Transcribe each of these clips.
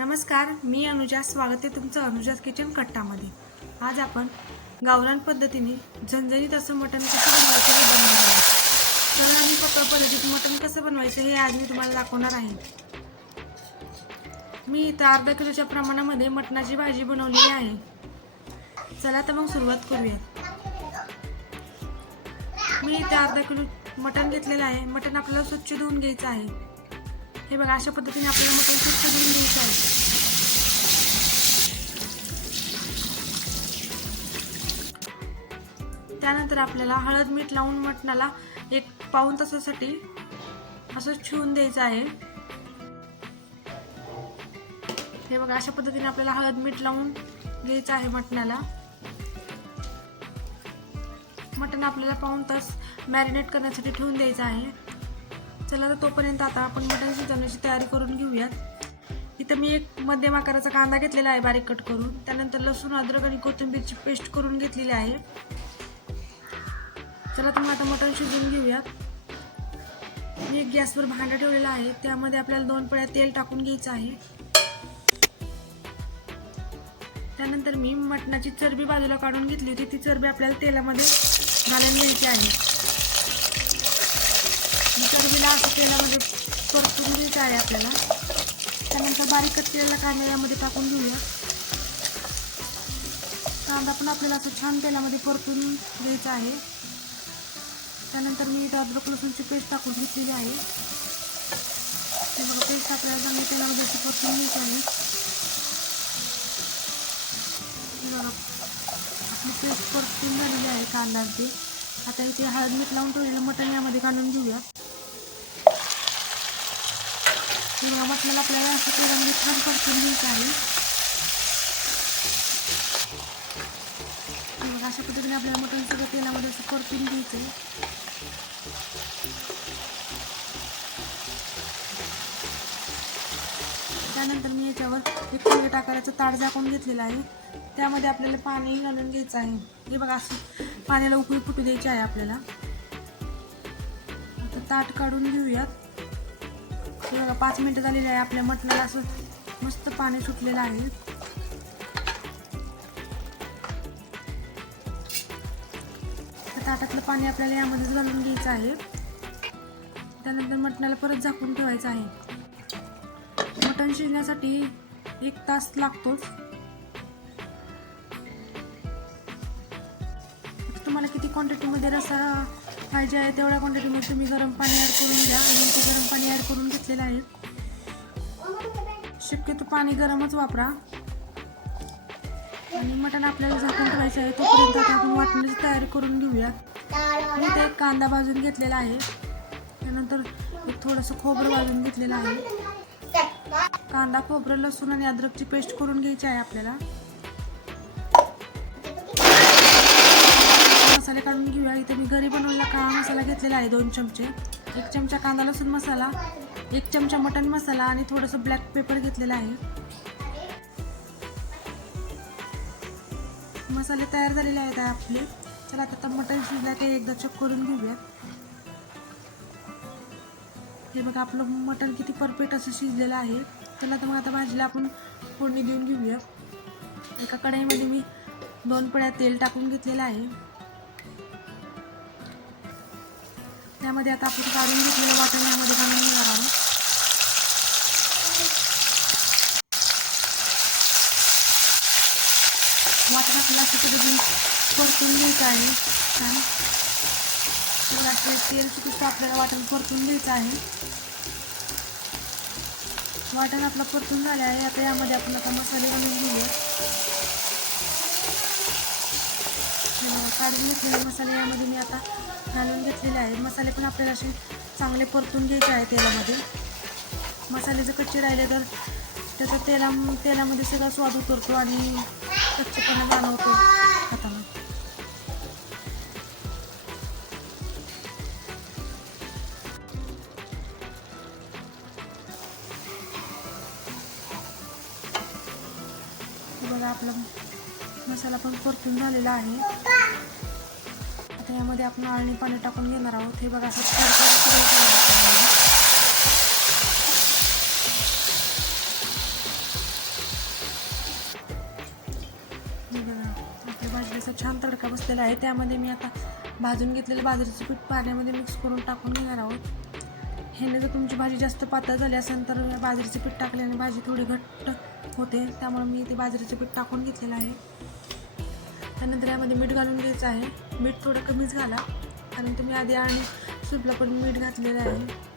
नमस्कार, मी अनुजा. स्वागत आहे तुमचं अनुजाज किचन कट्टामध्ये. आज आपण गावरान पद्धतीने झणझणीत असं मटण कसं बनवायचं हे बनवणार आहोत. तर आणि सोप्या पद्धतीत मटण कसं बनवायचं हे आज मी तुम्हाला दाखवणार आहे. मी इथं अर्धा किलोच्या प्रमाणामध्ये मटणाची भाजी बनवलेली आहे. चला तर मग सुरुवात करूया. मी इथे अर्धा किलो मटण घेतलेलं आहे. मटण आपल्याला स्वच्छ धुवून घ्यायचं आहे. हे बघा, अशा पद्धतीने आपल्याला मटण स्वच्छ धुवून घ्यायचं आहे. त्यानंतर आपल्याला हळद मीठ लावून मटणाला एक पाऊण तासासाठी असं ठेवून द्यायचं आहे. हे बघा, अशा पद्धतीने आपल्याला हळद मीठ लावून घ्यायचं आहे मटणाला. मटण आपल्याला पाऊण तास मॅरिनेट करण्यासाठी ठेवून द्यायचं आहे. चला तर तोपर्यंत आता आपण मटण शिजवण्याची तयारी करून घेऊयात. इथं मी एक मध्यम आकाराचा कांदा घेतलेला आहे बारीक कट करून. त्यानंतर लसूण, अद्रक आणि कोथिंबीरची पेस्ट करून घेतलेली आहे. चला तर मग आता मटण शिजवून घेऊयात. मी एक गॅसवर भांडं ठेवलेलं आहे. त्यामध्ये आपल्याला 2 पळ्या तेल टाकून घ्यायचं आहे. त्यानंतर मी मटणाची चरबी बाजूला काढून घेतली होती. ती चरबी आपल्याला तेलामध्ये घालून घ्यायची आहे. चरबीला असं तेलामध्ये परतून घ्यायचं आहे आपल्याला. त्यानंतर बारीक कट केलेला कांदा यामध्ये टाकून घेऊया. कांदा पण आपल्याला असं छान तेलामध्ये परतून घ्यायचा आहे. त्यानंतर मी इथं अद्रक लसूणची पेस्ट टाकून घेतलेली आहे. हे बघा, पेस्ट आपल्याला चांगली तेलामध्ये अशी परतून घ्यायची आहे. हे बघा, आपली पेस्ट परतून झालेली आहे कांदा ते. आता इथे हळद मीठ लावून ठेवलेलं मटण यामध्ये घालून घेऊया. हे बघा, मटणाला आपल्याला असं तेलामध्ये छान परतून घ्यायचं आहे. हे बघा, अशा पद्धतीने आपल्याला मटण सगळं तेलामध्ये असं परतून घ्यायचं आहे. त्यानंतर मी याच्यावर एक प्लेट आकाराचं ताट झाकून घेतलेलं आहे. त्यामध्ये आपल्याला पाणी घालून घ्यायचं आहे. हे बघा, असं पाण्याला उकळी फुटू द्यायची आहे आपल्याला. आता ताट काढून घेऊयात. हे बघा, 5 मिनिटं झालेली आहे. आपल्या मटणाला असं मस्त पाणी सुटलेलं आहे. ताटातलं पाणी आपल्याला यामध्येच घालून घ्यायचं आहे. त्यानंतर मटणाला परत झाकून ठेवायचं आहे. मटण शिजण्यासाठी 1 तास लागतोच. तुम्हाला किती क्वांटिटीमध्ये रस्सा पाहिजे आहे तेवढ्या क्वांटिटीमध्ये तुम्ही गरम पाणी ॲड करून घ्या. आणि ते गरम पाणी ॲड करून घेतलेलं आहे. शक्यतो पाणी गरमच वापरा. आणि मटण आपल्याला झाकून ठेवायचं आहे. तोपर्यंत आता आपण वाटण्याची तयारी करून घेऊया. मी इथे एक कांदा भाजून घेतलेला आहे. त्यानंतर एक थोडंसं खोबरं भाजून घेतलेलं आहे. कांदा, खोबरं, लसूण आणि अद्रकची पेस्ट करून घ्यायची आहे आपल्याला. मसाले काढून घेऊया. इथे मी घरी बनवलेला काळा मसाला घेतलेला आहे 2 चमचे. 1 चमचा कांदा लसूण मसाला, 1 चमचा मटण मसाला आणि थोडंसं ब्लॅक पेपर घेतलेलं आहे. मसाले तयार झालेले आहेत आपले. चला आता मटण शिजलं ते एकदा चेक करून घेऊया. हे बघा, आपलं मटण किती परफेक्ट असं शिजलेलं आहे. चला तर मग आता भाजीला आपण फोडणी देऊन घेऊया. एका कढईमध्ये मी 2 पळ्या तेल टाकून घेतलेलं आहे. त्यामध्ये आता आपण काढून घेतलेलं वाटण यामध्ये घालून घेणार आहोत. वाटण आपल्याला असं पद्धतीने परतून घ्यायचं आहे. छान तेल सुद्धा आपल्याला वाटण परतून घ्यायचं आहे. वाटण आपलं परतून झाले आहे. आता यामध्ये आपण आता मसाले घालून घेऊया. काढून घेतलेले मसाले यामध्ये मी आता घालून घेतलेले आहेत. मसाले पण आपल्याला असे चांगले परतून घ्यायचे आहे तेलामध्ये. मसाले जर कच्चे राहिले तर त्याचा तेलामध्ये सगळा स्वाद उतरतो आणि कच्चेपणा जाणवतो खाताना. बघा, आपला मसाला पण परतून झालेला आहे. आता यामध्ये आपण आळणी पाणी टाकून घेणार आहोत. हे बघा, असं असा छान तडका बसलेला आहे. त्यामध्ये मी आता भाजून घेतलेलं बाजरीचं पीठ पाण्यामध्ये मिक्स करून टाकून घेणार आहोत. ह्याने जर तुमची भाजी जास्त पातळ झाली असेल तर बाजरीचं पीठ टाकल्याने भाजी थोडी घट्ट होते. त्यामुळे मी ते बाजरीचं पीठ टाकून घेतलेलं आहे. त्यानंतर यामध्ये मीठ घालून घ्यायचं आहे. मीठ थोडं कमीच घाला, कारण तुम्ही आधी आणि सूपला पण मीठ घातलेलं आहे.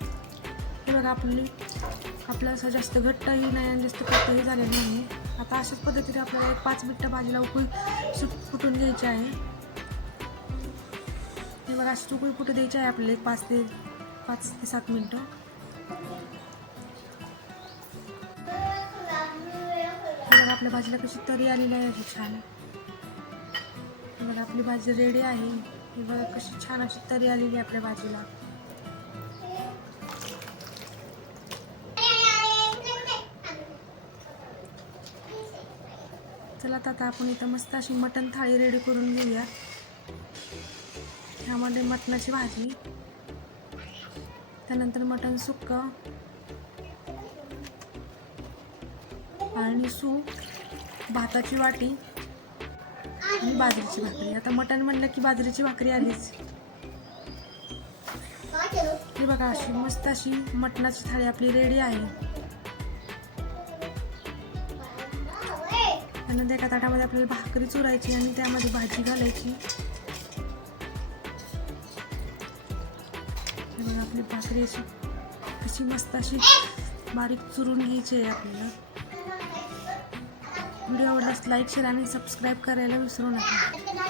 हे बघा आपलं असं जास्त घट्टही नाही आणि जास्त पातळही झालेलं नाही. आता अशाच पद्धतीने आपल्याला 5 मिनिटं भाजीला उकळी सूप फुटून घ्यायची आहे. हे बघा अशी उकळी फुटू द्यायची आहे आपल्याला 5 ते 7 मिनिटं. बघा आपल्या भाजीला कशी तरी आलेली आहे अशी छान. बघा आपली भाजी रेडी आहे. हे बघा कशी छान अशी तरी आलेली आहे आपल्या भाजीला. चला आता आपण इथं मस्त अशी मटण थाळी रेडी करून घेऊया. ह्यामध्ये मटणाची भाजी, त्यानंतर मटण सुक्कं आणि सूप, भाताची वाटी आणि बाजरीची भाकरी. आता मटण म्हणलं की बाजरीची भाकरी आलीच. हे बघा अशी मस्त अशी मटणाची थाळी आपली रेडी आहे. त्यानंतर एका ताटामध्ये आपल्याला भाकरी चुरायची आणि त्यामध्ये भाजी घालायची. बघा आपली भाकरी अशी मस्त अशी बारीक चुरून घ्यायची आहे आपल्याला. व्हिडिओ आवडल्यास लाईक, शेअर आणि सबस्क्राईब करायला विसरू नका.